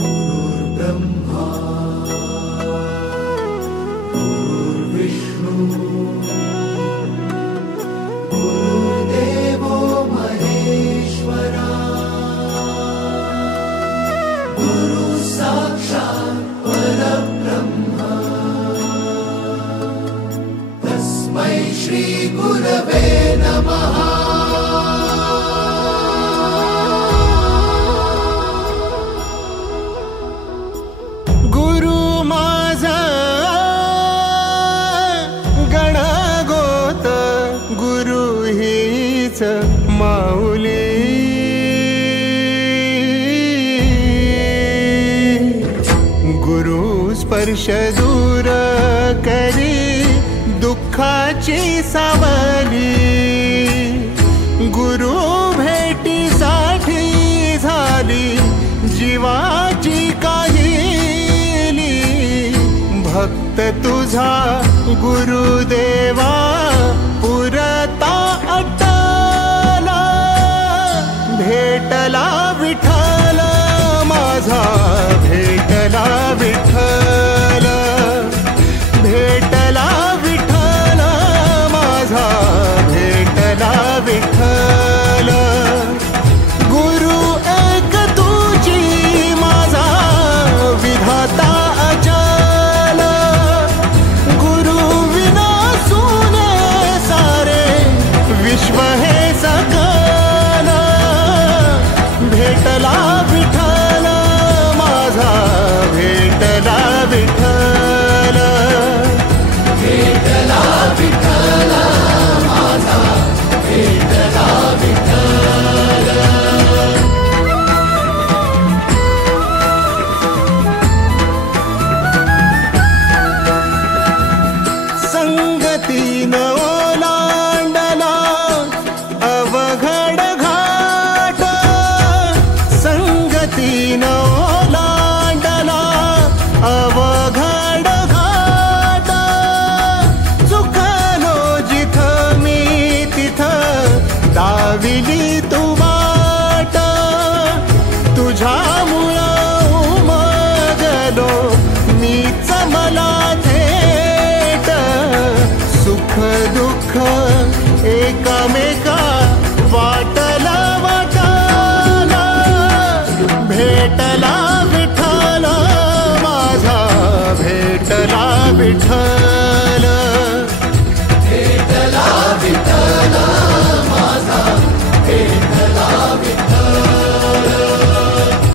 गुरुर्ब्रह्मा गुरुर्विष्णू गुरुर्देवो महेश्वरा गुरु साक्षात् परब्रह्म तस्मै श्री गुरवे नमः। माऊली गुरु स्पर्श दूर करी दुःखाची सावली गुरु भेटीसाठी झाली जीवाची काहिली भक्त तुझा गुरुदेवा पुरता भेटला विठ्ठल माझा भेटला विठ्ठल भेटला विठ्ठल माझा भेटला विठ्ठल गुरु एक तुझी माझा विधाता अचल गुरु विना सुने सारे विश्व हे सकल भेटला विठ्ठल माझा भेटला विठ्ठल भेटला विठ्ठल माझा भेटला विठ्ठल। संगतीन ओलांडला अवघड घाट संगतीन ओलांडला अवघड घाट चुकलो जिथं मी तिथं दाविली तू